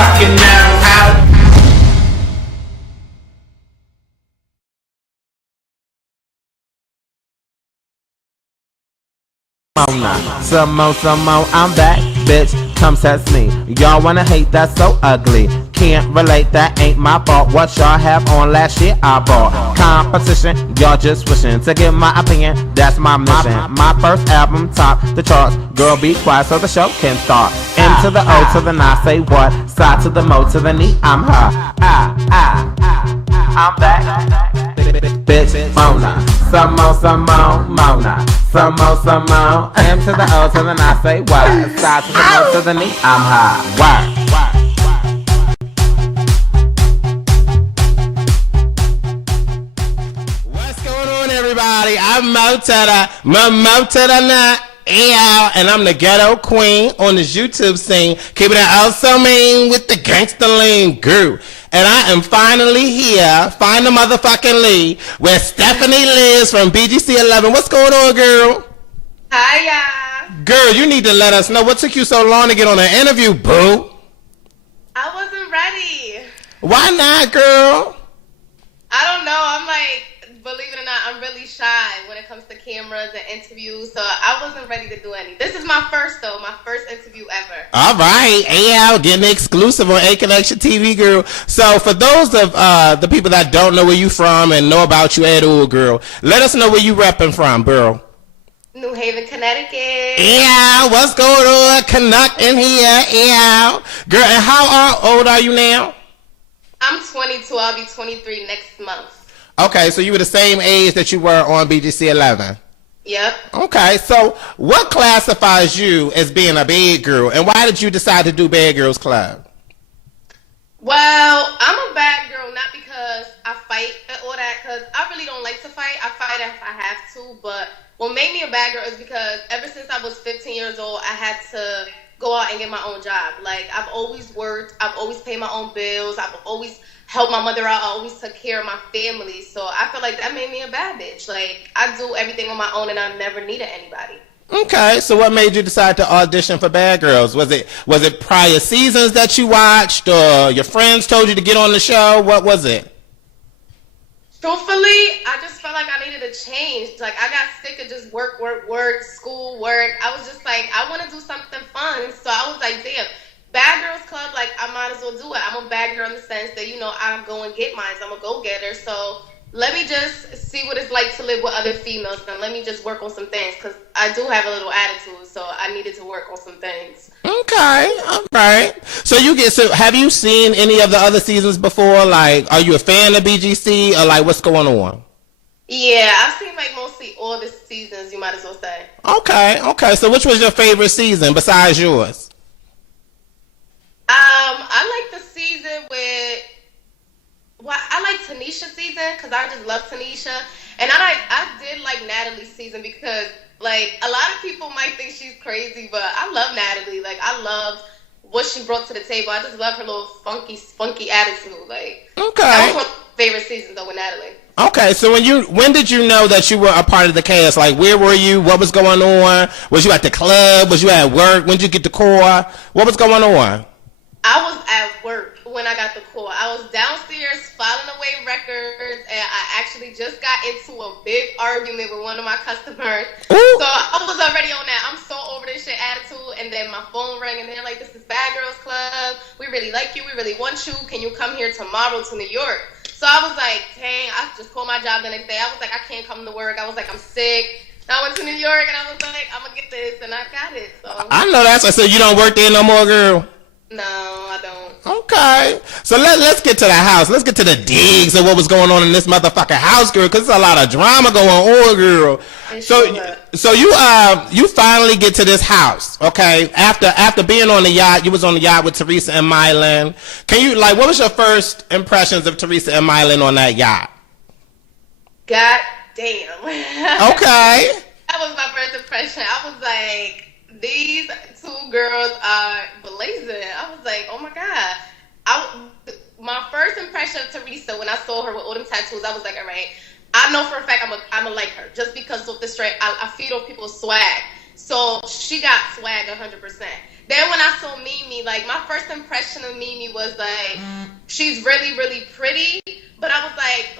fucking know how. Some more, I'm back, bitch, come test me. Y'all wanna hate, that's so ugly. Can't relate, that ain't my fault. What y'all have on last year, I bought. Competition, y'all just wishing to give my opinion, that's my mission. My first album topped the charts. Girl, be quiet so the show can start. M to the O to the N, say what? Side to the Mo to the knee, I'm her. I'm back. Bitch, Mona. Some more, Mona. Some more. M to the O to the N, say what? Side to the Mo to the knee, I'm high. Why? What's going on, everybody? I'm Mo to the Nut. And I'm the ghetto queen on this YouTube scene, keeping it also mean with the gangster lean group. And I am finally here, find the motherfucking Lee, where Stephanie lives from BGC11. What's going on, girl? Hiya. Girl, you need to let us know what took you so long to get on an interview, boo. I wasn't ready. Why not, girl? I don't know. I'm like, believe it or not, I'm really shy when it comes to cameras and interviews, so I wasn't ready to do any. This is my first, though, my first interview ever. All right, AL getting exclusive on A Connection TV, girl. So for those of the people that don't know where you from and know about you at all, girl, let us know where you repping from, girl. New Haven, Connecticut. Yeah, what's going on? Canuck in here, yeah. Girl, and how old are you now? I'm 22. I'll be 23 next month. Okay, so you were the same age that you were on BGC11. Yep. Okay, so what classifies you as being a bad girl, and why did you decide to do Bad Girls Club? Well, I'm a bad girl not because I fight and all that, because I really don't like to fight. I fight if I have to, but what made me a bad girl is because ever since I was 15 years old, I had to go out and get my own job. Like, I've always worked. I've always paid my own bills. I've always helped my mother out. I always took care of my family. So I feel like that made me a bad bitch. Like, I do everything on my own and I never needed anybody. Okay, so what made you decide to audition for Bad Girls? Was it prior seasons that you watched, or your friends told you to get on the show? What was it? Truthfully, I just felt like I needed a change. Like, I got sick of just work, school, work. I was just like, I want to do something fun. So I was like, damn, Bad Girls Club, like, I might as well do it. I'm a bad girl in the sense that, you know, I go and get mine. I'm a go-getter. So let me just see what it's like to live with other females, and let me just work on some things, because I do have a little attitude, so I needed to work on some things. Okay, all right. So have you seen any of the other seasons before? Like, are you a fan of BGC, or like, what's going on? Yeah, I've seen like mostly all the seasons, you might as well say. Okay. So which was your favorite season besides yours? I like the season with, well, I like Tanisha's season because I just love Tanisha, and I did like Natalie's season because, like, a lot of people might think she's crazy, but I love Natalie. Like, I love what she brought to the table. I just love her little funky attitude. Like, okay, that was one of my favorite seasons though with Natalie. Okay, so when did you know that you were a part of the cast? Like, where were you? What was going on? Was you at the club? Was you at work? When did you get the call? What was going on? I was at work when I got the call. I was downstairs filing away records, and I actually just got into a big argument with one of my customers. Ooh. So I was already on that I'm so over this shit attitude, and then my phone rang, and they're like, this is Bad Girls Club. We really like you. We really want you. Can you come here tomorrow to New York? So I was like, dang, I just called my job the next day. I was like, I can't come to work. I was like, I'm sick. And I went to New York, and I was like, I'm going to get this, and I got it. So I know that's why. So you don't work there no more, girl? No, I don't. Okay. So let's get to the house. Let's get to the digs of what was going on in this motherfucking house, girl, because there's a lot of drama going on, girl. So you finally get to this house, okay? After being on the yacht, you was on the yacht with Teresa and Mylan. Can you, like, what was your first impressions of Teresa and Mylan on that yacht? God damn. Okay. That was my first impression. I was like, these two girls are blazing. I was like, oh my God. My first impression of Teresa when I saw her with all them tattoos, I was like, all right, I know for a fact I'm a like her just because of the strength. I feed off people's swag. So she got swag 100%. Then when I saw Mimi, like, my first impression of Mimi was like, she's really, really pretty. But I was like,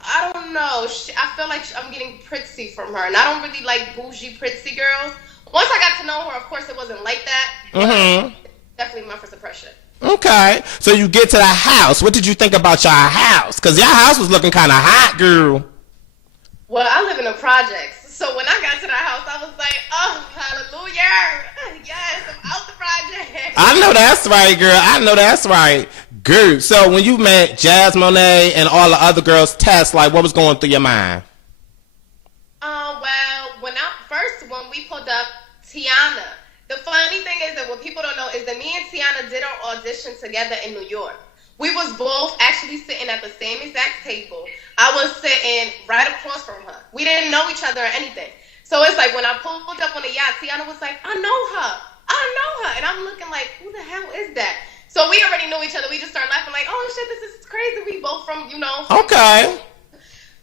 I don't know. I feel like I'm getting prissy from her. And I don't really like bougie, prissy girls. Once I got to know her, of course, it wasn't like that. But definitely my first impression. Okay. So you get to the house. What did you think about your house? Because your house was looking kind of hot, girl. Well, I live in a projects. So when I got to the house, I was like, oh, hallelujah. Yes, I'm out the project. I know that's right, girl. I know that's right. Good. So when you met Samone and all the other girls, Tess, like, what was going through your mind? Well, when we pulled up, Tiana. The funny thing is that what people don't know is that me and Tiana did our audition together in New York. We was both actually sitting at the same exact table. I was sitting right across from her. We didn't know each other or anything. So it's like when I pulled up on the yacht, Tiana was like, I know her. And I'm looking like, who the hell is that? So we already knew each other. We just started laughing like, oh shit, this is crazy. We both from. Okay.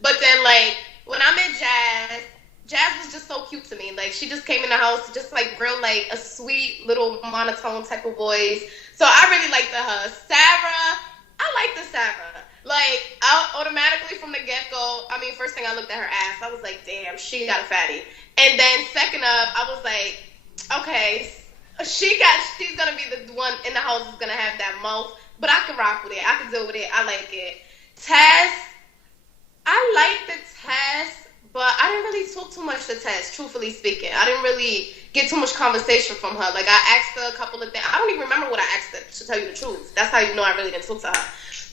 But then like when I met Jazz was just so cute to me. Like she just came in the house, just like real like a sweet little monotone type of voice. So I really liked her. Sarah, I liked the Sarah. Like I automatically from the get-go, I mean, first thing I looked at her ass, I was like, damn, she got a fatty. And then second up, I was like, okay, she's gonna be the one in the house who's gonna have that mouth, but I can rock with it. I can deal with it. I like it. Tess, I like the Tess, but I didn't really talk too much to Tess, truthfully speaking. I didn't really get too much conversation from her. Like, I asked her a couple of things. I don't even remember what I asked her, to tell you the truth. That's how you know I really didn't talk to her.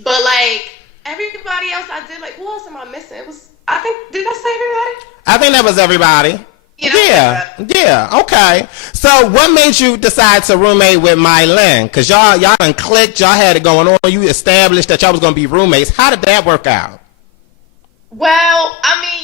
But, like, everybody else I did, like, who else am I missing? Did I say everybody? I think that was everybody. Yeah, okay. So what made you decide to roommate with Mylin? Because y'all done clicked, y'all had it going on, you established that y'all was going to be roommates. How did that work out? Well, I mean,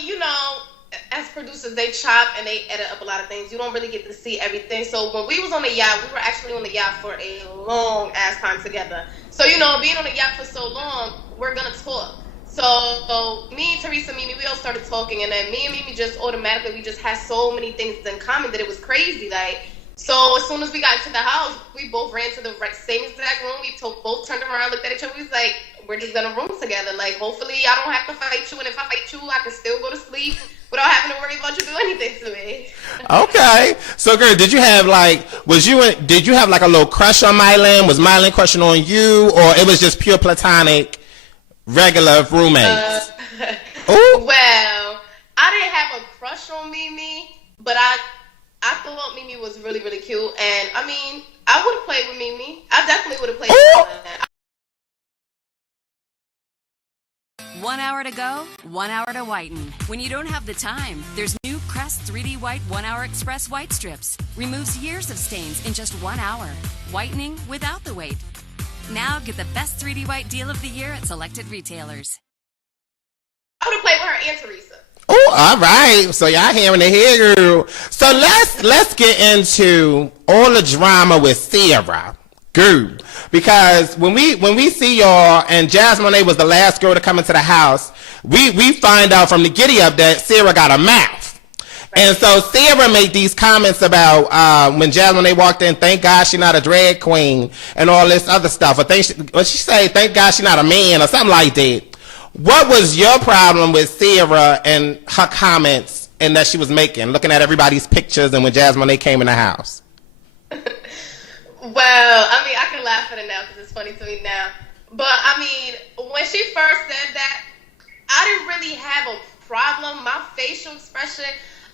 as producers, they chop and they edit up a lot of things. You don't really get to see everything. So when we was on the yacht, we were actually on the yacht for a long ass time together. So, being on the yacht for so long, we're going to talk. So me and Teresa, Mimi, we all started talking, and then me and Mimi just automatically, we just had so many things in common that it was crazy. Like, so as soon as we got into the house, we both ran to the same exact room. We both turned around, looked at each other. We was like, we're just gonna room together. Like, hopefully I don't have to fight you, and if I fight you, I can still go to sleep without having to worry about you doing anything to me. Okay. So, girl, did you have did you have like a little crush on Mylin? Was Mylin crushing on you, or it was just pure platonic, regular roommates? Well, I didn't have a crush on Mimi, but I thought Mimi was really, really cute, and I mean, I would have played with Mimi. I definitely would have played with her. 1 hour to go, 1 hour to whiten. When you don't have the time, there's new Crest 3D White 1 Hour Express White Strips. Removes years of stains in just 1 hour. Whitening without the wait. Now get the best 3D White deal of the year at selected retailers. I would have played with her and Teresa. Oh, all right. So y'all hearing it here, girl. So let's get into all the drama with Sarah, girl. Because when we see y'all, and Samone was the last girl to come into the house, we find out from the giddy up that Sarah got a mouth. And so Sarah made these comments about when Samone walked in, thank God she's not a drag queen and all this other stuff. Or she say, thank God she's not a man or something like that. What was your problem with Sarah and her comments and that she was making, looking at everybody's pictures and when Samone came in the house? Well, I mean, I can laugh at it now because it's funny to me now. But, I mean, when she first said that, I didn't really have a problem. My facial expression,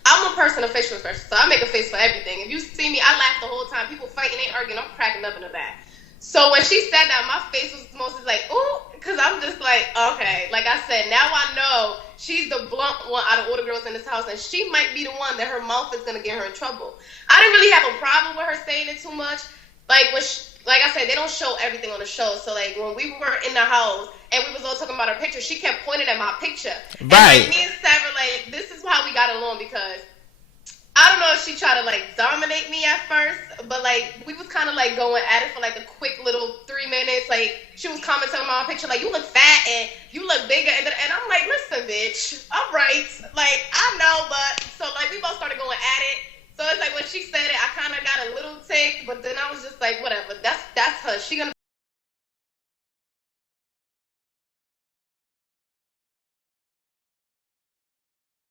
I'm a person of facial expression, so I make a face for everything. If you see me, I laugh the whole time. People fighting, they arguing, I'm cracking up in the back. So when she said that, my face was mostly like, ooh, because I'm just like, okay. Like I said, now I know she's the blunt one out of all the girls in this house, and she might be the one that her mouth is going to get her in trouble. I didn't really have a problem with her saying it too much. Like like I said, they don't show everything on the show. So like when we were in the house and we was all talking about her picture, she kept pointing at my picture. Right. And like, me and Sarah, like, this is how we got along because I don't know if she tried to like dominate me at first, but like we was kind of like going at it for like a quick little 3 minutes. Like she was commenting on my picture, like, you look fat and you look bigger, and I'm like, listen, bitch, all right, like I know, but so like we both started going at it. So it's like when she said it, I kind of got a little ticked, but then I was just like, whatever. That's her. She gonna